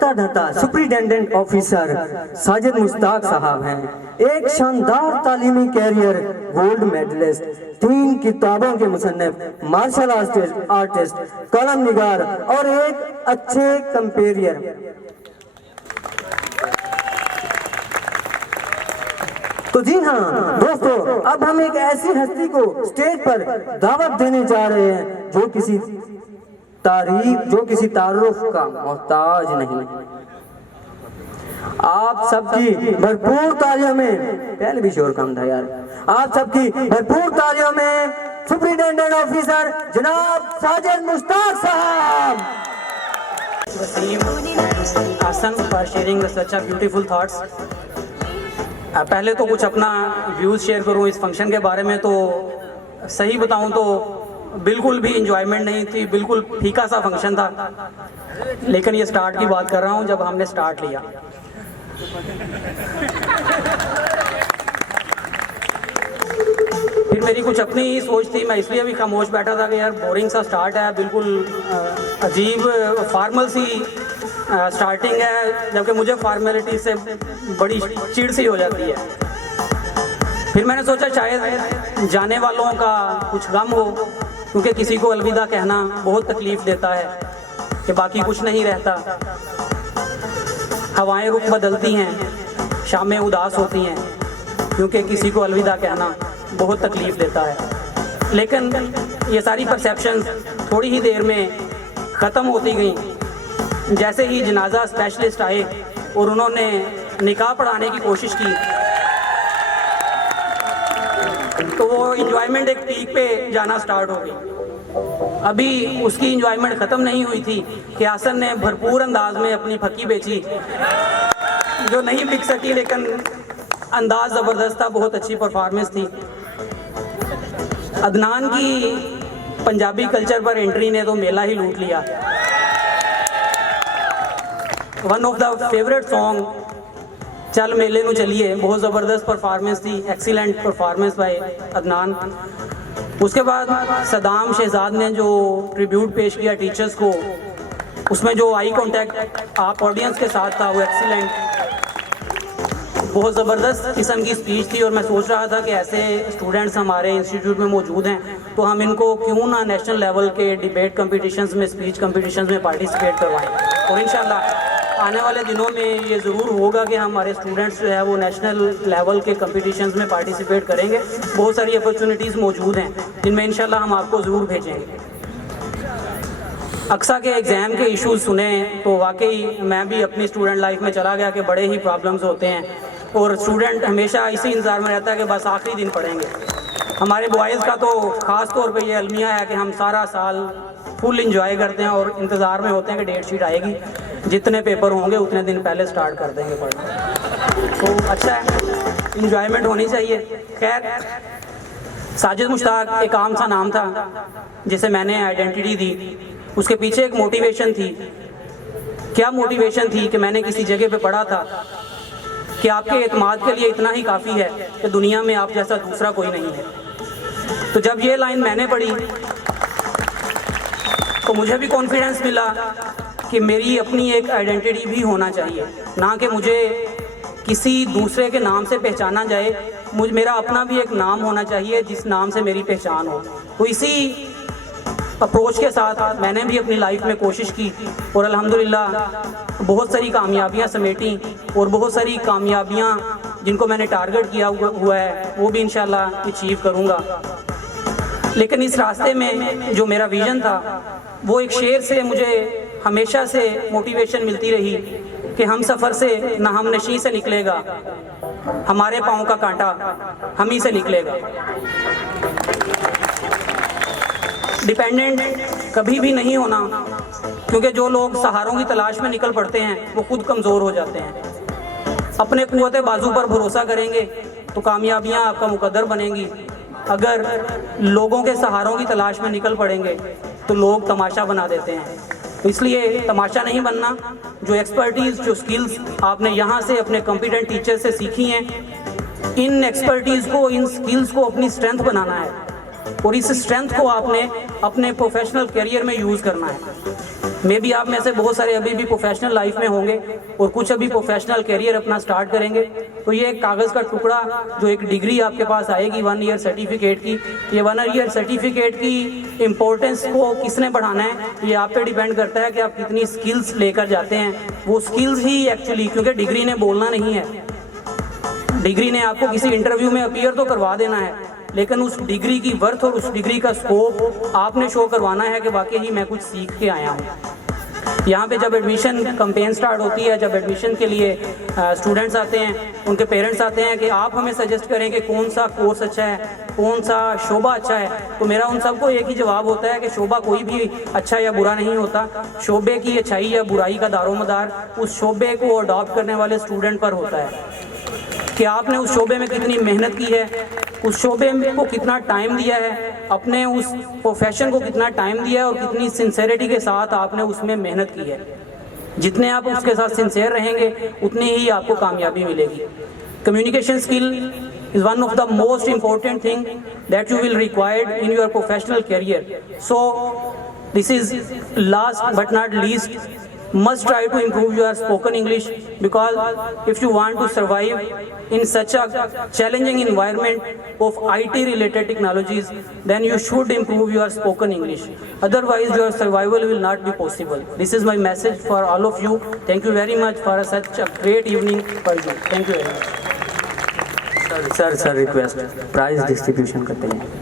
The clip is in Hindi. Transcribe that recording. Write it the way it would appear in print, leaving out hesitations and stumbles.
करता धरता सुप्रिटेंडेंट ऑफिसर साजिद मुश्ताक साहब हैं। एक शानदार तालीमी कैरियर, गोल्ड मेडलिस्ट, 3 किताबों के मुसन्निफ, मार्शल आर्टिस्ट, कलम निगार और एक अच्छे कंपेरियर। तो जी हाँ दोस्तों, अब हम एक ऐसी हस्ती को स्टेज पर दावत देने जा रहे हैं जो किसी तारुफ का मोहताज नहीं। आप सबकी भरपूर तालियों में, पहले भी शोर कम था यार, आप सबकी भरपूर तालियों में सुप्रिटेंडेंट ऑफिसर जनाब साजिद मुश्ताक साहब। आसन for sharing such a beautiful thoughts. पहले तो कुछ अपना व्यूज़ शेयर करूं इस फंक्शन के बारे में। तो सही बताऊं तो बिल्कुल भी इंजॉयमेंट नहीं थी, बिल्कुल फीका सा फंक्शन था। लेकिन ये स्टार्ट की बात कर रहा हूं, जब हमने स्टार्ट लिया। फिर मेरी कुछ अपनी ही सोच थी, मैं इसलिए भी खामोश बैठा था कि यार बोरिंग सा स्टार्ट है, बिल्कुल अजीब फॉर्मल सी स्टार्टिंग है, जबकि मुझे फॉर्मेलिटी से बड़ी चिढ़ सी हो जाती है। फिर मैंने सोचा शायद जाने वालों का कुछ गम हो, क्योंकि किसी को अलविदा कहना बहुत तकलीफ़ देता है कि बाकी कुछ नहीं रहता। हवाएं रुख बदलती हैं, शामें उदास होती हैं, क्योंकि किसी को अलविदा कहना बहुत तकलीफ़ देता है। लेकिन ये सारी परसेप्शन थोड़ी ही देर में ख़त्म होती गई। जैसे ही जनाजा स्पेशलिस्ट आए और उन्होंने निकाह पढ़ाने की कोशिश की, तो वो इंजॉयमेंट एक पीक पे जाना स्टार्ट हो गई। अभी उसकी इंजॉयमेंट ख़त्म नहीं हुई थी कि आसन ने भरपूर अंदाज में अपनी फक्की बेची, जो नहीं बिक सकी, लेकिन अंदाज ज़बरदस्त था, बहुत अच्छी परफॉर्मेंस थी। अदनान की पंजाबी कल्चर पर एंट्री ने तो मेला ही लूट लिया। One of the favourite song चल मेले नू चलिए, बहुत ज़बरदस्त परफॉर्मेंस थी, एक्सीलेंट परफॉर्मेंस बाय अदनान। उसके बाद सदाम शहजाद ने जो ट्रिब्यूट पेश किया टीचर्स को, उसमें जो आई कांटेक्ट आप ऑडियंस के साथ था वो एक्सीलेंट, बहुत ज़बरदस्त किस्म की स्पीच थी। और मैं सोच रहा था कि ऐसे स्टूडेंट्स हमारे इंस्टीट्यूट में मौजूद हैं, तो हम इनको क्यों ना नेशनल लेवल के डिबेट कम्पिटिशन्स में, स्पीच कम्पिटिशन्स में पार्टिसिपेट करवाएं। और इंशाल्लाह आने वाले दिनों में ये ज़रूर होगा कि हमारे स्टूडेंट्स जो है वो नेशनल लेवल के कम्पिटिशन्स में पार्टिसिपेट करेंगे। बहुत सारी अपॉर्चुनिटीज़ मौजूद हैं जिनमें इंशाल्लाह हम आपको ज़रूर भेजेंगे। अक्सा के एग्ज़ाम के इश्यूज़ सुने तो वाकई मैं भी अपनी स्टूडेंट लाइफ में चला गया कि बड़े ही प्रॉब्लम्स होते हैं, और स्टूडेंट हमेशा इसी इंतज़ार में रहता है कि बस आखिरी दिन पढ़ेंगे। हमारे बॉयज़ का तो ख़ास तौर पे ये अलमिया है कि हम सारा साल फुल इंजॉय करते हैं और इंतज़ार में होते हैं कि डेट शीट आएगी, जितने पेपर होंगे उतने दिन पहले स्टार्ट कर देंगे पढ़ना। तो अच्छा है, इंजॉयमेंट होनी चाहिए। खैर, साजिद मुश्ताक एक आम सा नाम था जिसे मैंने आइडेंटिटी दी। उसके पीछे एक मोटिवेशन थी। क्या मोटिवेशन थी कि मैंने किसी जगह पे पढ़ा था कि आपके एतमाद के लिए इतना ही काफ़ी है कि दुनिया में आप जैसा दूसरा कोई नहीं है। तो जब ये लाइन मैंने पढ़ी तो मुझे भी कॉन्फिडेंस मिला कि मेरी अपनी एक आइडेंटिटी भी होना चाहिए, ना कि मुझे किसी दूसरे के नाम से पहचाना जाए। मेरा अपना भी एक नाम होना चाहिए जिस नाम से मेरी पहचान हो। तो इसी अप्रोच के साथ मैंने भी अपनी लाइफ में कोशिश की और अल्हम्दुलिल्लाह बहुत सारी कामयाबियां समेटी, और बहुत सारी कामयाबियां जिनको मैंने टारगेट किया हुआ है वो भी इंशाल्लाह अचीव करूँगा। लेकिन इस रास्ते में जो मेरा विज़न था वो एक शेर से मुझे हमेशा से मोटिवेशन मिलती रही कि हम सफ़र से ना हम नशी से निकलेगा, हमारे पाँव का कांटा हम ही से निकलेगा। डिपेंडेंट कभी भी नहीं होना, क्योंकि जो लोग सहारों की तलाश में निकल पड़ते हैं वो खुद कमज़ोर हो जाते हैं। अपने कुव्वते बाजू पर भरोसा करेंगे तो कामयाबियां आपका मुकद्दर बनेंगी। अगर लोगों के सहारों की तलाश में निकल पड़ेंगे तो लोग तमाशा बना देते हैं। तो इसलिए तमाशा नहीं बनना। जो एक्सपर्टीज़, जो स्किल्स आपने यहाँ से अपने कॉम्पिटेंट टीचर से सीखी हैं, इन एक्सपर्टीज़ को, इन स्किल्स को अपनी स्ट्रेंथ बनाना है और इस स्ट्रेंथ को आपने अपने प्रोफेशनल करियर में यूज़ करना है। मे बी आप में से बहुत सारे अभी भी प्रोफेशनल लाइफ में होंगे और कुछ अभी प्रोफेशनल करियर अपना स्टार्ट करेंगे, तो ये एक कागज़ का टुकड़ा जो एक डिग्री आपके पास आएगी 1 ईयर सर्टिफिकेट की, ये 1 ईयर सर्टिफिकेट की इम्पोर्टेंस को किसने बढ़ाना है ये आप पे डिपेंड करता है कि आप कितनी स्किल्स लेकर जाते हैं। वो स्किल्स ही एक्चुअली, क्योंकि डिग्री ने बोलना नहीं है, डिग्री ने आपको किसी इंटरव्यू में अपीयर तो करवा देना है, लेकिन उस डिग्री की वर्थ और उस डिग्री का स्कोप आपने शो करवाना है कि वाकई ही मैं कुछ सीख के आया हूँ। यहाँ पे जब एडमिशन कैंपेन स्टार्ट होती है, जब एडमिशन के लिए स्टूडेंट्स आते हैं, उनके पेरेंट्स आते हैं कि आप हमें सजेस्ट करें कि कौन सा कोर्स अच्छा है, कौन सा शोबा अच्छा है, तो मेरा उन सबको एक ही जवाब होता है कि शोबा कोई भी अच्छा या बुरा नहीं होता। शोबे की अच्छाई या बुराई का दारोमदार उस शोबे को अडॉप्ट करने वाले स्टूडेंट पर होता है कि आपने उस शोबे में कितनी मेहनत की है, उस शोबे को कितना टाइम दिया है, अपने उस प्रोफेशन को कितना टाइम दिया है और कितनी सिंसेरिटी के साथ आपने उसमें मेहनत की है। जितने आप उसके साथ सिंसेयर रहेंगे उतनी ही आपको कामयाबी मिलेगी। Communication skill is one of the most important thing that you will require in your professional career. So this is last but not least, must try to improve your spoken English, because if you want to survive in such a challenging environment of IT related technologies, then you should improve your spoken English. Otherwise your survival will not be possible. This is my message for all of you. Thank you very much for such a great evening for you. Thank you very much. Sir request prize distribution करते हैं।